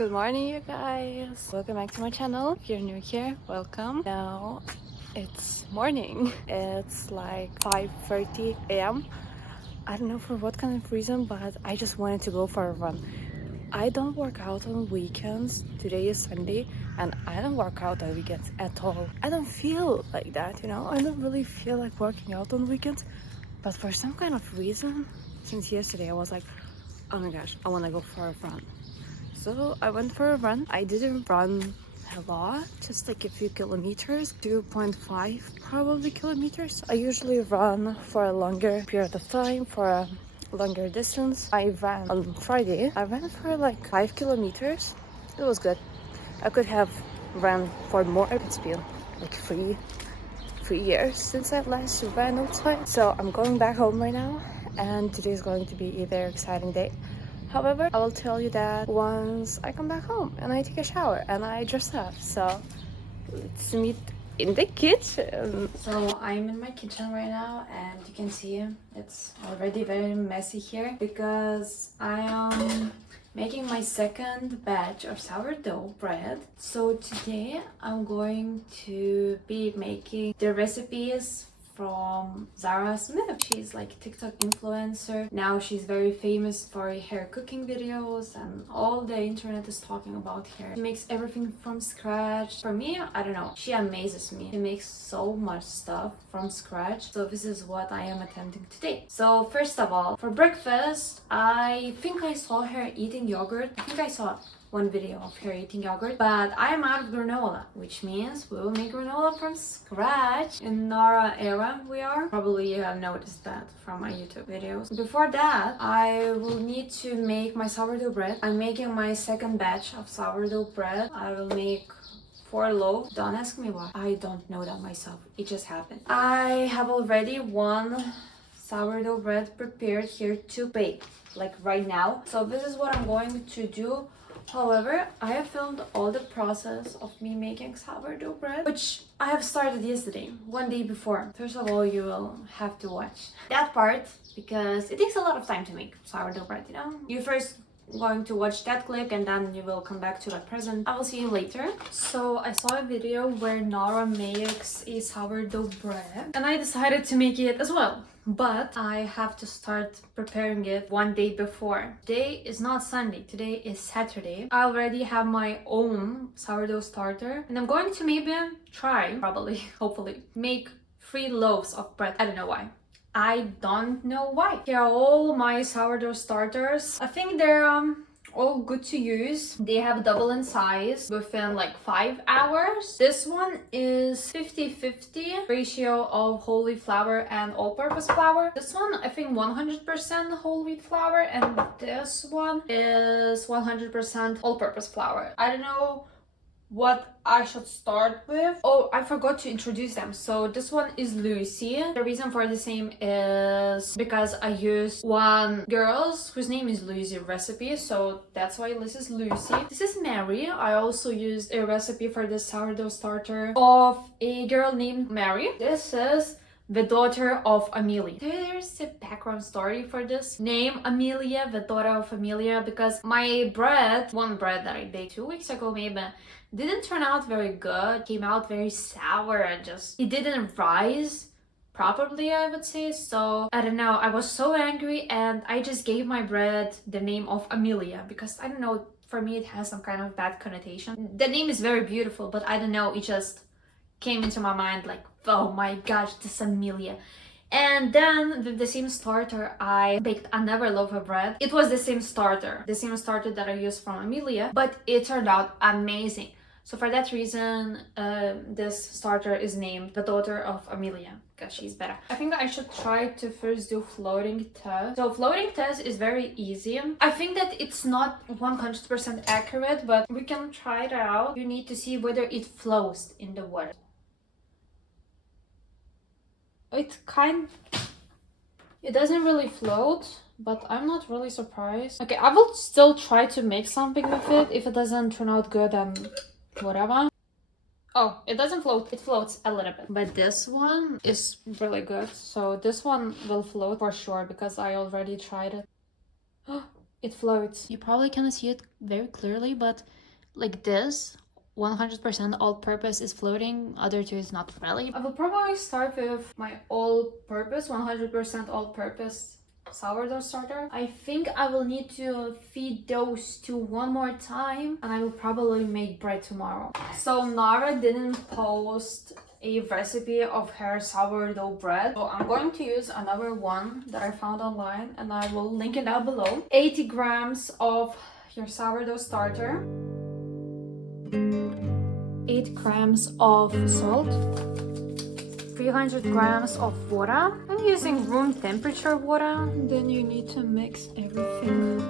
Good morning, you guys. Welcome back to my channel. If you're new here, welcome. Now it's morning. It's like 5:30 a.m. I don't know for what kind of reason, but I just wanted to go for a run. I don't work out on weekends. Today is Sunday, and I don't work out on weekends at all. I don't feel like that, I don't really feel like working out on weekends. But for some kind of reason, since yesterday, I was like, oh my gosh, I want to go for a run. So I went for a run. I didn't run a lot, just like a few kilometers, 2.5 probably kilometers. I usually run for a longer period of time, for a longer distance. I ran on Friday. I ran for like 5 kilometers. It was good. I could have ran for more. It's been like three years since I last ran outside. So I'm going back home right now, and today is going to be a very exciting day. However, I will tell you that once I come back home and I take a shower and I dress up. So let's meet in the kitchen. So I'm in my kitchen right now, and you can see it's already very messy here because I am making my second batch of sourdough bread. So today I'm going to be making the recipes from Nara Smith. She's like a TikTok influencer. Now she's very famous for her cooking videos, and all the internet is talking about her. She makes everything from scratch. For me, I don't know, she amazes me. She makes so much stuff from scratch. So this is what I am attempting today. So first of all, for breakfast, I think I saw her eating yogurt. I think I saw one video of her eating yogurt, but I am out of granola, which means we will make granola from scratch. In Nara era we are. Probably you have noticed that from my YouTube videos. Before that, I will need to make my sourdough bread. I'm making my second batch of sourdough bread. I will make 4 loaves. Don't ask me why. I don't know that myself. It just happened. I have already one sourdough bread prepared here to bake, like right now. So this is what I'm going to do. However, I have filmed all the process of me making sourdough bread, which I have started yesterday, one day before. First of all, you will have to watch that part because it takes a lot of time to make sourdough bread, You first going to watch that clip and then you will come back to that present. I will see you later. So I saw a video where Nara makes a sourdough bread and I decided to make it as well. But I have to start preparing it one day before. Today is not Sunday, today is Saturday. I already have my own sourdough starter and I'm going to maybe try, probably, hopefully, make 3 loaves of bread. I don't know why. I don't know why. Here are all my sourdough starters. I think they're all good to use. They have double in size within like 5 hours. This one is 50-50 ratio of whole wheat flour and all-purpose flour. This one I think 100% whole wheat flour, and this one is 100% all-purpose flour. I don't know what I should start with. Oh, I forgot to introduce them. So this one is Lucy. The reason for the same is because I used one girl's whose name is Lucy recipe, so that's why this is Lucy. This is Mary. I also used a recipe for the sourdough starter of a girl named Mary. This is the daughter of Amelia. There's a background story for this name, Amelia, the daughter of Amelia, because my bread, one bread that I baked 2 weeks ago maybe, didn't turn out very good. Came out very sour and it didn't rise properly, I would say. So I don't know, I was so angry and I just gave my bread the name of Amelia because I don't know, for me it has some kind of bad connotation. The name is very beautiful, but I don't know, it just came into my mind like, oh my gosh, this Amelia. And then with the same starter, I baked another loaf of bread. It was the same starter that I used from Amelia, but it turned out amazing. So for that reason, this starter is named the daughter of Amelia, because she's better. I think I should try to first do floating test. So floating test is very easy. I think that it's not 100% accurate, but we can try it out. You need to see whether it flows in the water. It doesn't really float, but I'm not really surprised. Okay, I will still try to make something with it. If it doesn't turn out good, then whatever. Oh, it doesn't float. It floats a little bit. But this one is really good. So this one will float for sure because I already tried it. it floats. You probably cannot see it very clearly, but like this 100% all-purpose is floating, other two is not really. I will probably start with my all-purpose 100% all-purpose sourdough starter. I think I will need to feed those two one more time, and I will probably make bread tomorrow. So Nara didn't post a recipe of her sourdough bread, so I'm going to use another one that I found online, and I will link it down below. 80 grams of your sourdough starter, 8 grams of salt, 300 grams of water. I'm using room temperature water. Then you need to mix everything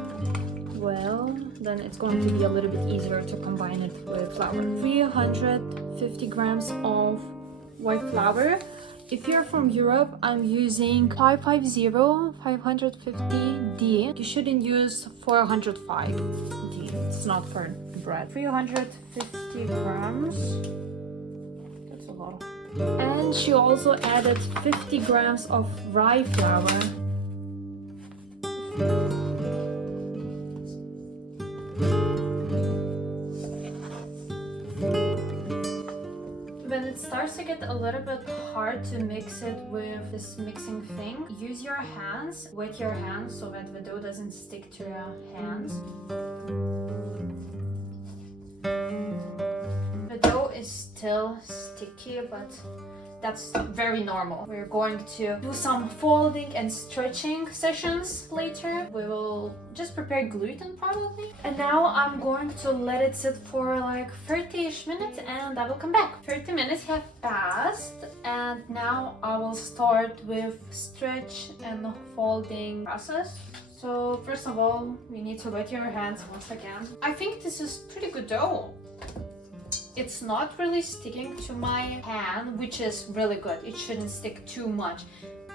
well. Then it's going to be a little bit easier to combine it with flour. 350 grams of white flour. If you're from Europe, I'm using 550D. You shouldn't use 405D. It's not for bread. 350 grams. That's a lot. And she also added 50 grams of rye flour. When it starts to get a little bit hard to mix it with this mixing thing, use your hands, wet your hands so that the dough doesn't stick to your hands. The dough is still sticky, but that's very normal. We're going to do some folding and stretching sessions later. We will just prepare gluten probably. And now I'm going to let it sit for like 30-ish minutes and I will come back. 30 minutes have passed and now I will start with stretch and folding process. So first of all, we need to wet your hands once again. I think this is pretty good dough. It's not really sticking to my hand, which is really good. It shouldn't stick too much.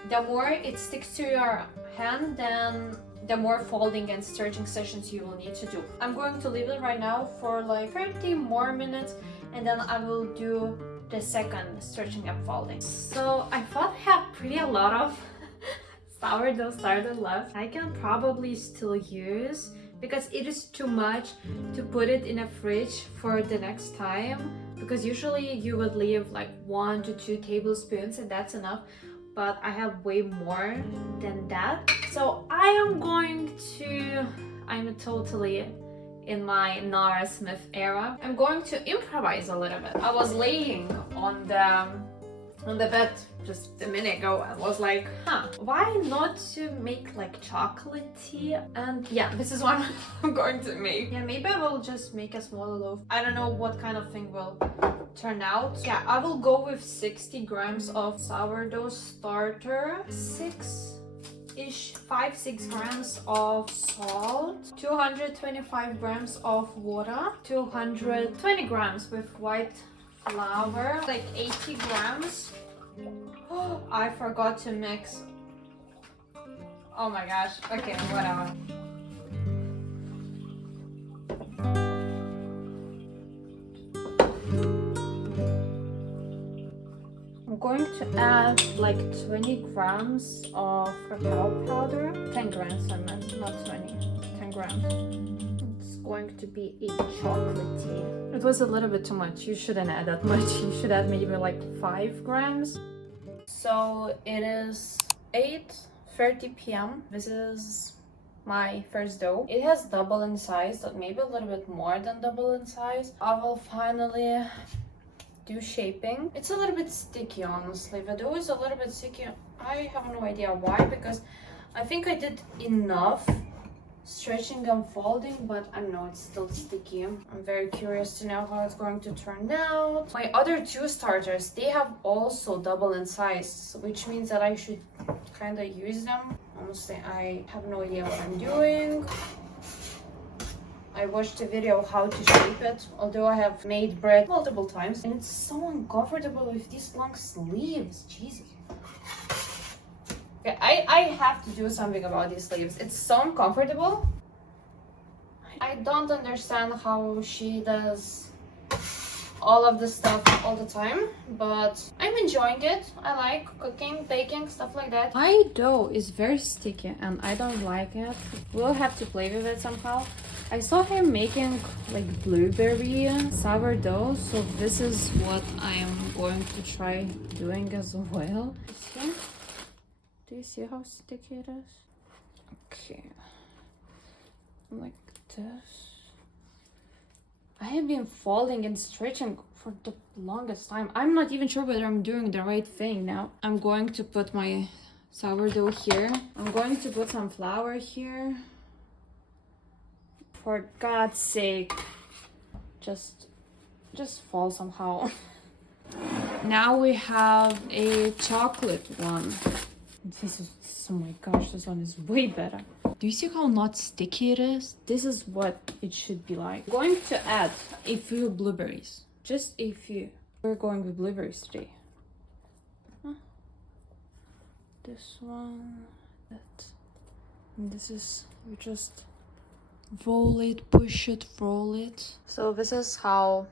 The more it sticks to your hand, then the more folding and stretching sessions you will need to do. I'm going to leave it right now for like 30 more minutes and then I will do the second stretching and folding. So I thought I have pretty a lot of sourdough starter left. I can probably still use, because it is too much to put it in a fridge for the next time, because usually you would leave like 1 to 2 tablespoons and that's enough, but I have way more than that. So I'm totally in my Nara Smith era. I'm going to improvise a little bit. I was laying on the bed just a minute ago and was like, why not to make like chocolate tea? And yeah, this is what I'm going to make. Yeah, maybe I will just make a small loaf. I don't know what kind of thing will turn out. Yeah, I will go with 60 grams of sourdough starter, 5-6 grams of salt, 225 grams of water, 220 grams with white flour, like 80 grams. Oh, I forgot to mix. Oh my gosh. Okay, whatever. I'm going to add like 20 grams of cacao powder. 10 grams, I meant, not 20. 10 grams. It's going to be a chocolate tea. It was a little bit too much. You shouldn't add that much. You should add maybe like 5 grams. So it is 8:30 p.m. This is my first dough. It has double in size, but maybe a little bit more than double in size. I will finally do shaping. It's a little bit sticky, honestly. The dough is a little bit sticky. I have no idea why, because I think I did enough stretching and folding, but I know it's still sticky. I'm very curious to know how it's going to turn out. My other 2 starters, they have also double in size, which means that I should kind of use them. Honestly, I have no idea what I'm doing. I watched a video of how to shape it, although I have made bread multiple times, and it's so uncomfortable with these long sleeves. Jesus. Okay, I have to do something about these sleeves. It's so uncomfortable. I don't understand how she does all of this stuff all the time, but I'm enjoying it. I like cooking, baking, stuff like that. My dough is very sticky and I don't like it. We'll have to play with it somehow. I saw him making like blueberry sourdough, so this is what I am going to try doing as well. See? Do you see how sticky it is? Okay, like this. I have been folding and stretching for the longest time. I'm not even sure whether I'm doing the right thing now. I'm going to put my sourdough here. I'm going to put some flour here. For God's sake, just fall somehow. Now we have a chocolate one. This is, oh my gosh, this one is way better. Do you see how not sticky it is? This is what it should be like. I'm going to add a few blueberries. Just a few. We're going with blueberries today. This one, that. And this is, you just roll it, push it, roll it. So this is how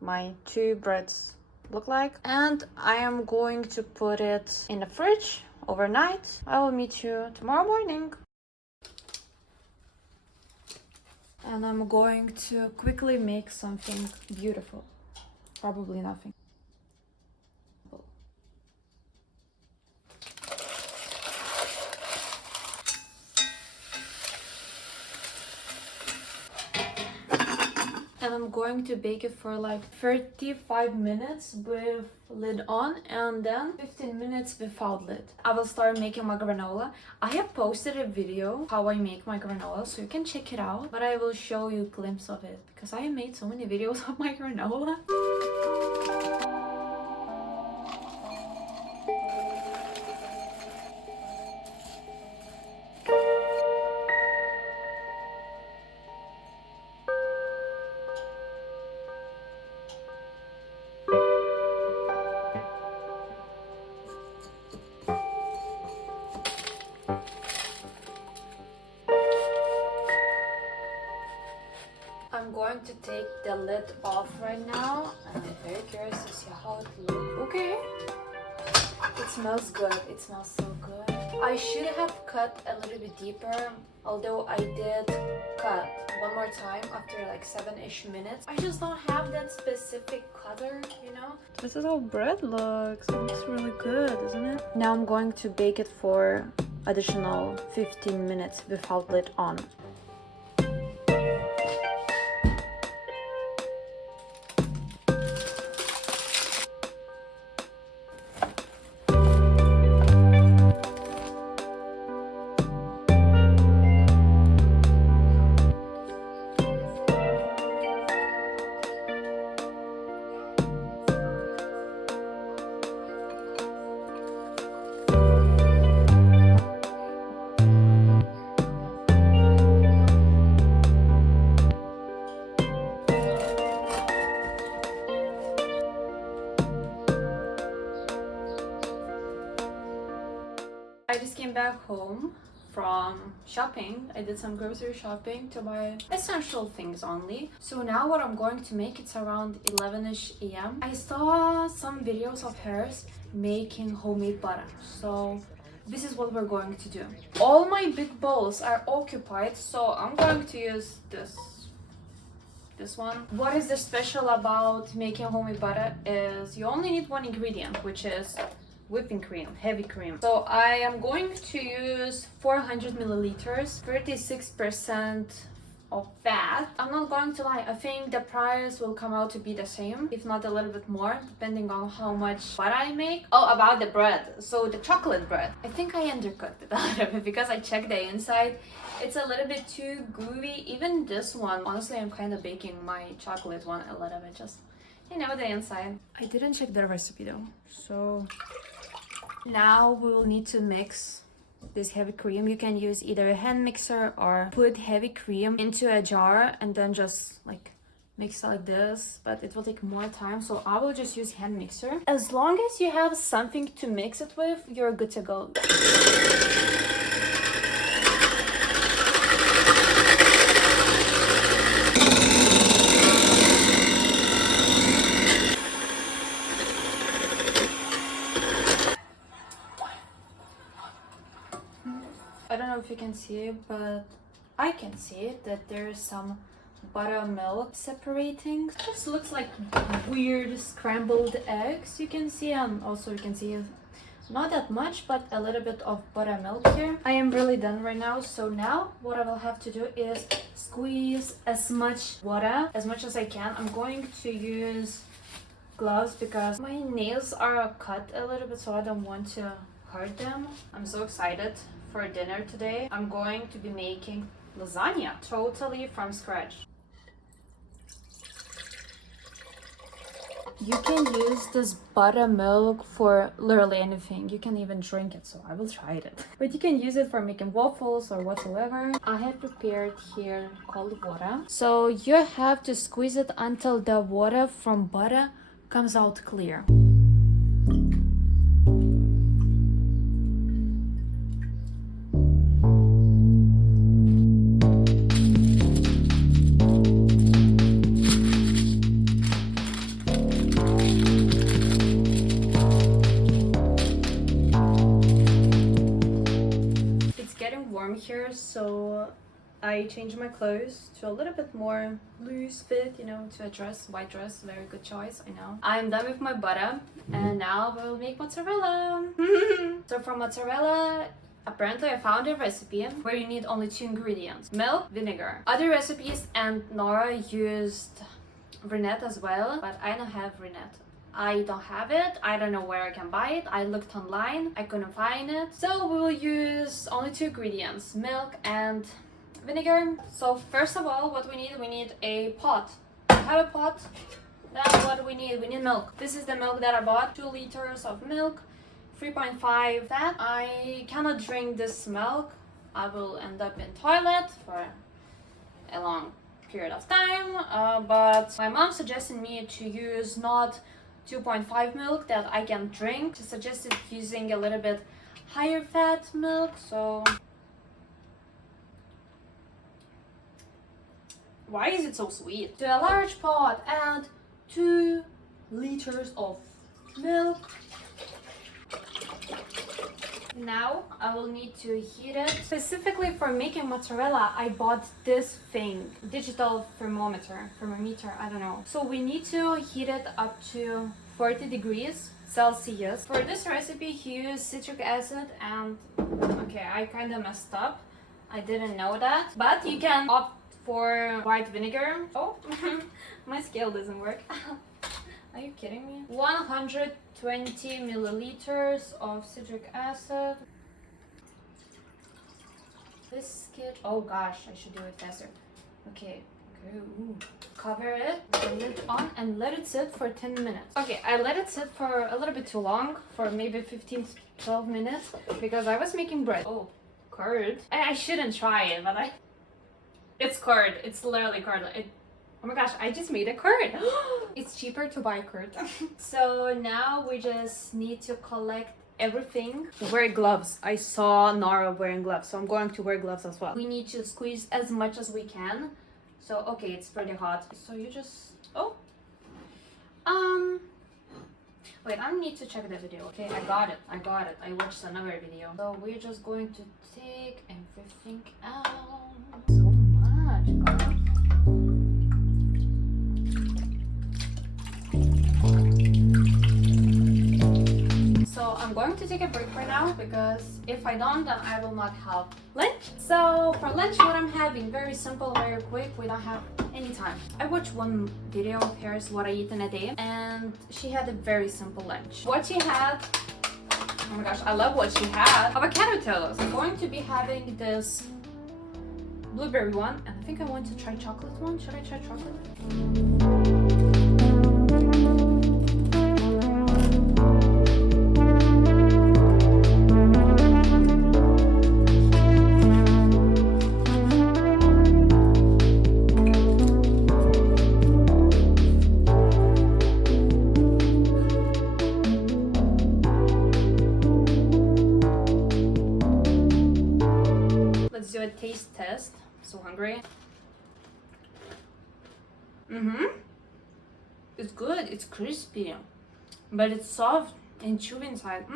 my two breads look like. And I am going to put it in the fridge overnight. I will meet you tomorrow morning. And I'm going to quickly make something beautiful. Probably nothing. And I'm going to bake it for like 35 minutes with lid on and then 15 minutes without lid. I will start making my granola. I have posted a video how I make my granola, so you can check it out, but I will show you a glimpse of it because I have made so many videos of my granola. I'm going to take the lid off right now, and I'm very curious to see how it looks. Okay, it smells good. It smells so good. I should have cut a little bit deeper, although I did cut one more time after like 7-ish minutes. I just don't have that specific cutter, you know? This is how bread looks. It looks really good, isn't it? Now I'm going to bake it for additional 15 minutes without lid on. I just came back home from shopping. I did some grocery shopping to buy essential things only. So now what I'm going to make, it's around 11-ish a.m. I saw some videos of hers making homemade butter. So this is what we're going to do. All my big bowls are occupied, so I'm going to use this one. What is the special about making homemade butter is you only need one ingredient, which is whipping cream, heavy cream. So I am going to use 400 milliliters, 36% of fat. I'm not going to lie, I think the price will come out to be the same, if not a little bit more, depending on how much butter I make. Oh, about the bread. So the chocolate bread, I think I undercooked it a little bit because I checked the inside. It's a little bit too gooey. Even this one, honestly, I'm kind of baking my chocolate one a little bit, just, you know, the inside. I didn't check the recipe though, so now we will need to mix this heavy cream. You can use either a hand mixer or put heavy cream into a jar and then just like mix like this, but it will take more time, so I will just use hand mixer. As long as you have something to mix it with, you're good to go. see, but I can see that there's some buttermilk separating. It just looks like weird scrambled eggs, you can see, and also you can see not that much, but a little bit of buttermilk here. I am really done right now, so now what I will have to do is squeeze as much water as much as I can. I'm going to use gloves because my nails are cut a little bit, so I don't want to hurt them. I'm so excited for dinner today. I'm going to be making lasagna totally from scratch. You can use this buttermilk for literally anything. You can even drink it, so I will try it. But you can use it for making waffles or whatsoever. I have prepared here cold water. So you have to squeeze it until the water from butter comes out clear. Here, so I changed my clothes to a little bit more loose fit, you know, to a dress, white dress. Very good choice, I know. I'm done with my butter, and now we'll make mozzarella. So for mozzarella, apparently I found a recipe where you need only 2 ingredients: milk, vinegar. Other recipes, and Nara used rennet as well, but I don't have rennet. I don't have it. I don't know where I can buy it. I looked online. I couldn't find it. So we will use only 2 ingredients, milk and vinegar. So first of all, what we need a pot. Have a pot. Then what we need milk. This is the milk that I bought. 2 liters of milk, 3.5 that. I cannot drink this milk. I will end up in toilet for a long period of time. But my mom suggested me to use not 2.5 milk that I can drink. She suggested using a little bit higher fat milk, so why is it so sweet? To a large pot, add 2 liters of milk. Now I will need to heat it. Specifically for making mozzarella, I bought this thing, digital thermometer, I don't know. So we need to heat it up to 40 degrees Celsius. For this recipe, use citric acid and, okay, I kind of messed up. I didn't know that, but you can opt for white vinegar. Oh, my scale doesn't work. Are you kidding me? 120 milliliters of citric acid. Biscuit. Oh gosh, I should do it faster. Okay. Ooh. Cover it, the lid on, and let it sit for 10 minutes. Okay, I let it sit for a little bit too long, for maybe 15-12 minutes, because I was making bread. Oh, curd. I shouldn't try it, but it's curd. It's literally curd. Oh my gosh, I just made a curd. It's cheaper to buy curd. So now we just need to collect everything. Wear gloves. I saw Nara wearing gloves, so I'm going to wear gloves as well. We need to squeeze as much as we can. So, okay, it's pretty hot. So you just, wait, I need to check the video. Okay, I got it. I watched another video. So we're just going to take everything out. So much, girl. So I'm going to take a break right now, because if I don't, then I will not have lunch. So for lunch, what I'm having, very simple, very quick, we don't have any time. I watched one video of hers, what I eat in a day, and she had a very simple lunch. What she had, oh my gosh, I love what she had. Avocado toast. I'm going to be having this blueberry one, and I think I want to try chocolate one. Should I try chocolate? Do a taste test. I'm so hungry. It's good. It's crispy, but it's soft and chewy inside.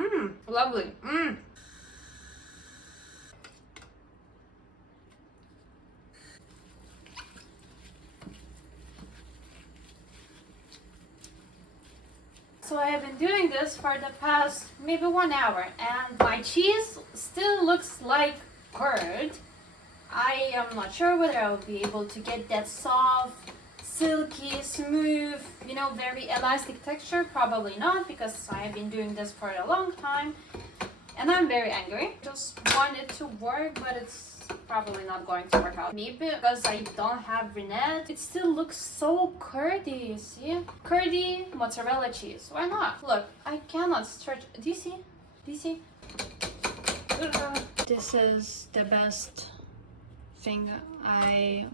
Lovely. So I have been doing this for the past maybe 1 hour and my cheese still looks like curd. I am not sure whether I will be able to get that soft, silky, smooth, you know, very elastic texture. Probably not, because I have been doing this for a long time and I'm very angry. Just want it to work, but it's probably not going to work out. Maybe because I don't have Renette, it still looks so curdy, you see? Curdy mozzarella cheese. Why not? Look, I cannot stretch. Do you see? Do you see? This is the best thing I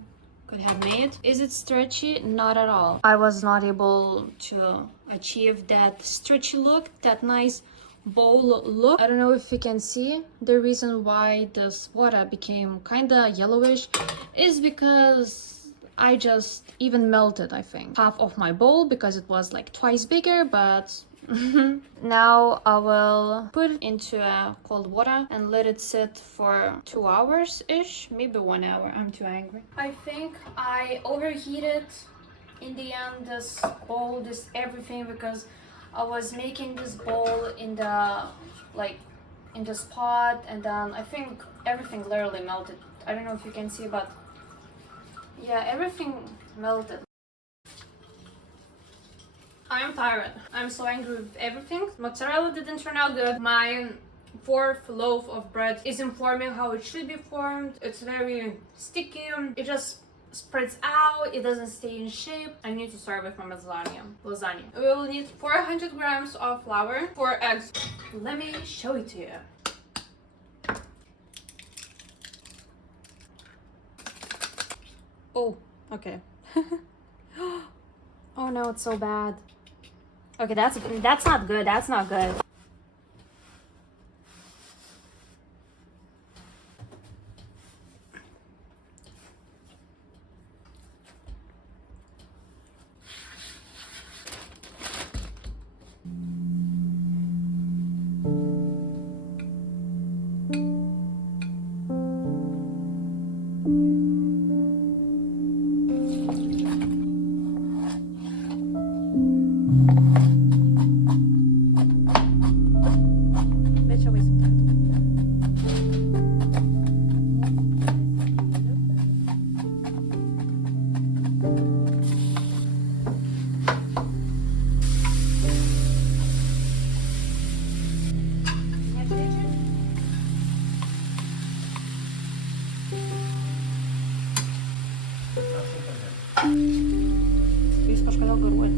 could have made. Is it stretchy? Not at all. I was not able to achieve that stretchy look, that nice bowl look. I don't know if you can see. The reason why this water became kinda yellowish is because I just even melted, I think, half of my bowl because it was like twice bigger, but now I will put it into cold water and let it sit for 2 hours ish, maybe 1 hour. I'm too angry. I think I overheated in the end this bowl, this everything, because I was making this bowl in the in this pot, and then I think everything literally melted. I don't know if you can see, but yeah, everything melted. I'm tired. I'm so angry with everything. Mozzarella didn't turn out good. My fourth loaf of bread isn't forming how it should be formed. It's very sticky. It just spreads out. It doesn't stay in shape. I need to serve with my lasagna. We will need 400 grams of flour, 4 eggs. Let me show it to you. Oh, okay. Oh no, it's so bad. Okay, that's not good. That's not good. Viskas kodėl garuoja.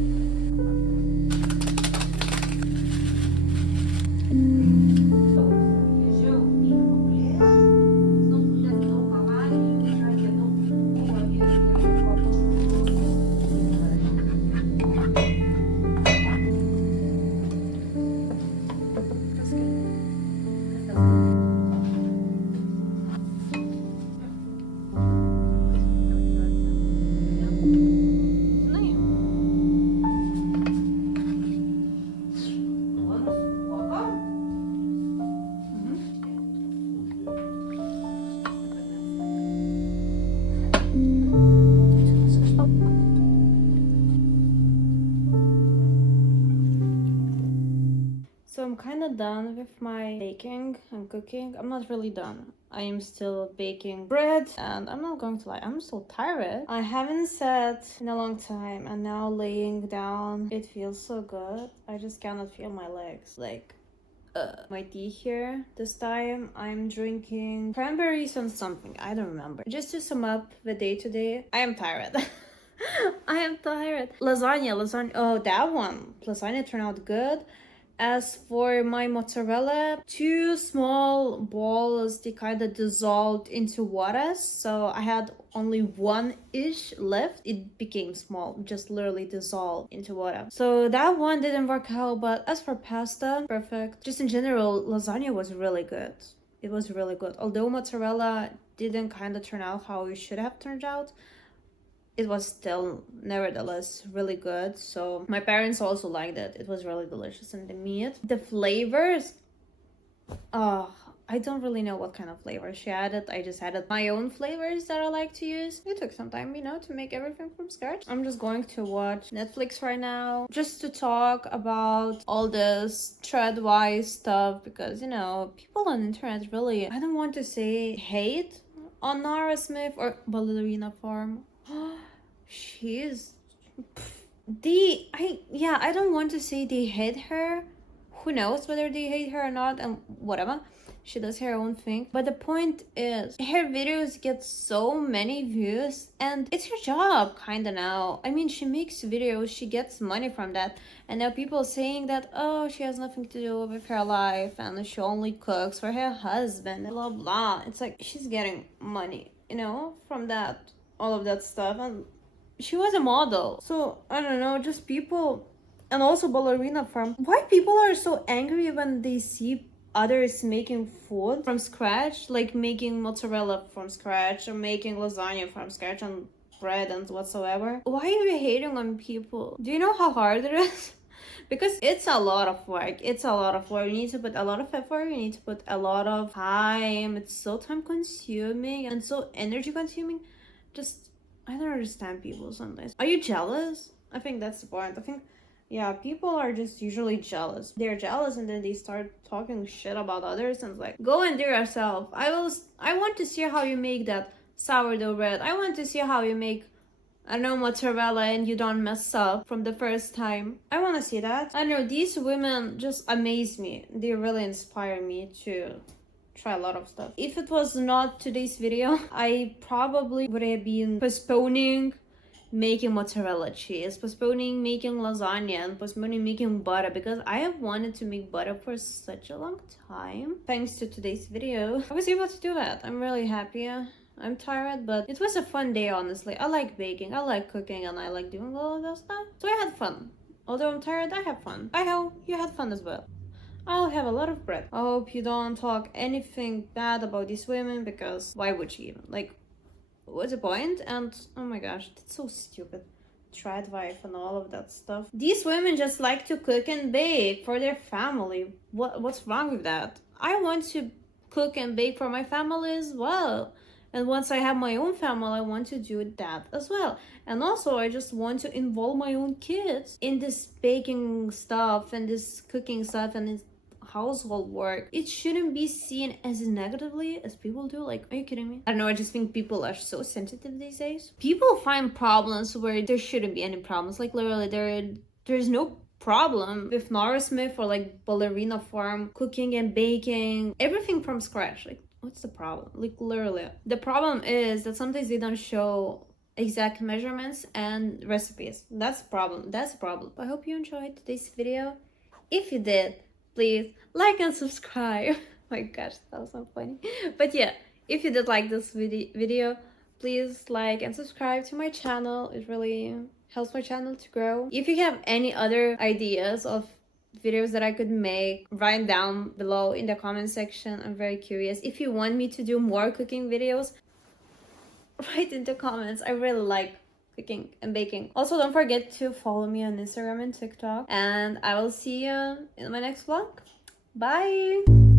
So I'm kind of done with my baking and cooking. I'm not really done. I am still baking bread, and I'm not going to lie, I'm so tired. I haven't sat in a long time, and now laying down, it feels so good. I just cannot feel my legs. Like, my tea here. This time I'm drinking cranberries and something. I don't remember. Just to sum up the day today, I am tired. I am tired. Lasagna. Oh, that one. Lasagna turned out good. As for my mozzarella, 2 small balls, they kind of dissolved into water. So I had only 1-ish left. It became small, just literally dissolved into water. So that one didn't work out, but as for pasta, perfect. Just in general, lasagna was really good. It was really good. Although mozzarella didn't kind of turn out how it should have turned out, it was still nevertheless really good. So my parents also liked it. It was really delicious. And the meat, the flavors, oh, I don't really know what kind of flavor she added. I just added my own flavors that I like to use. It took some time, you know, to make everything from scratch. I'm just going to watch Netflix right now just to talk about all this thread-wise stuff because, you know, people on the internet really, I don't want to say hate on Nara Smith or Ballerina Farm. She is... I don't want to say they hate her. Who knows whether they hate her or not, and whatever. She does her own thing. But the point is, her videos get so many views, and it's her job, kinda now. I mean, she makes videos, she gets money from that. And now people saying that, oh, she has nothing to do with her life, and she only cooks for her husband, blah, blah. It's like, she's getting money, you know, from that, all of that stuff. And she was a model. So, I don't know, just people... And also Ballerina Farm. Why people are so angry when they see others making food from scratch, like making mozzarella from scratch or making lasagna from scratch and bread and whatsoever? Why are you hating on people? Do you know how hard it is? Because it's a lot of work. It's a lot of work. You need to put a lot of effort. You need to put a lot of time. It's so time consuming and so energy consuming. Just, I don't understand people sometimes. Are you jealous? I think that's the point. I think, yeah, people are just usually jealous. They're jealous and then they start talking shit about others and it's like, go and do yourself. I want to see how you make that sourdough bread. I want to see how you make, I don't know, mozzarella and you don't mess up from the first time. I want to see that. I don't know, these women just amaze me. They really inspire me to try a lot of stuff. If it was not today's video, I probably would have been postponing making mozzarella cheese, postponing making lasagna, and postponing making butter because I have wanted to make butter for such a long time. Thanks to today's video, I was able to do that. I'm really happy. I'm tired, but it was a fun day, honestly. I like baking, I like cooking, and I like doing all of that stuff. So I had fun. Although I'm tired, I have fun. I hope you had fun as well. I'll have a lot of bread. I hope you don't talk anything bad about these women because why would you even? Like, what's the point? And oh my gosh, that's so stupid. Tried wife and all of that stuff. These women just like to cook and bake for their family. What's wrong with that? I want to cook and bake for my family as well. And once I have my own family, I want to do that as well. And also, I just want to involve my own kids in this baking stuff and this cooking stuff and this household work. It shouldn't be seen as negatively as people do. Like, are you kidding me? I don't know, I just think people are so sensitive these days. People find problems where there shouldn't be any problems. Like, literally, there's no problem with Nara Smith or like Ballerina Farm cooking and baking everything from scratch. Like, what's the problem? Like, literally, the problem is that sometimes they don't show exact measurements and recipes. That's the problem. That's the problem. I hope you enjoyed today's video. If you did, please like and subscribe. Oh my gosh, that was so funny. But yeah, if you did like this video, please like and subscribe to my channel. It really helps my channel to grow. If you have any other ideas of videos that I could make, write down below in the comment section. I'm very curious. If you want me to do more cooking videos, write in the comments. I really like cooking and baking. Also, don't forget to follow me on Instagram and TikTok. And I will see you in my next vlog. Bye!